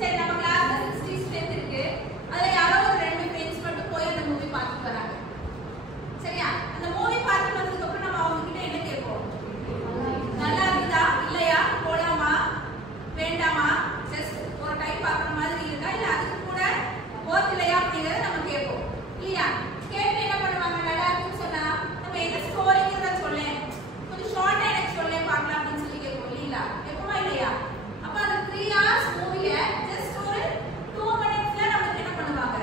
சரி நம்ம கிளாஸ்ல 60 ஸ்ட்ரென்த் இருக்கு. அதுல யாரோ ஒரு ரெண்டு ஃப்ரெண்ட்ஸ் மட்டும் போய் அந்த மூவி பார்த்து வராங்க. சரியா? அந்த மூவி பார்த்து வந்ததுக்கு அப்புறம் நம்ம அவங்க கிட்ட என்ன கேட்போம்? நல்லா இருக்குதா இல்லையா, போலாமா வேண்டாமா, ஜஸ்ட் ஒரு டைம் பார்க்குற மாதிரி இருக்கா இல்ல அதுக்கு கூட போத் இல்லையா அப்படிங்கறத நம்ம கேட்போம் இல்லையா? கேட்டு என்ன பண்ணுவாங்க? நல்லா இருக்குன்னு சொன்னா நம்ம என்ன ஸ்டோரிங்கிறத சொல்லேன், கொஞ்சம் ஷார்ட்டா எனக்கு சொல்லேன் பார்க்கலாம் அப்படின்னு சொல்லி கேட்போம் இல்லையா? எப்பமா இல்லையா? அப்ப அந்த 3 hours மூவிய ஜஸ்ட் ஒரு 2 minutesல நமக்கு என்ன பண்ணுவாங்க?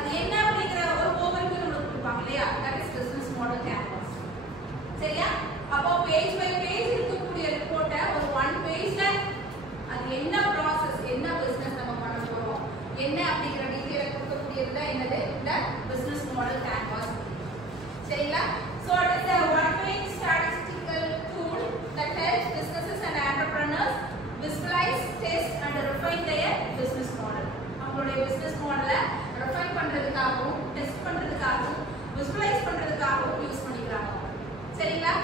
அது என்ன அப்படிங்கிற ஒரு ஓவர்வியூ நமக்கு கொடுப்பாங்க இல்லையா? That is business model canvas. சரியா? அப்போ பேஜ் பை பேஜ் இருக்கக்கூடிய ரிப்போர்ட்டை ஒரு 1 பேஜ்ல அது என்ன ப்ராசஸ், என்ன பிசினஸ் நம்ம பண்ண போறோம், என்ன அப்படிங்கிற டீடைலை கொடுக்கக்கூடியது தான் என்னது? இந்த பிசினஸ் மாடல் கேன்வாஸ். சரிங்களா? So it is a one-page statistical tool that helps businesses and entrepreneurs visualize, test and refine their business model. அவங்களுடைய business model-ஐ refine பண்றதுக்காகவும், test பண்றதுக்காகவும், visualize பண்றதுக்காகவும் யூஸ் பண்ணிக்கிறாங்க. சரிங்களா?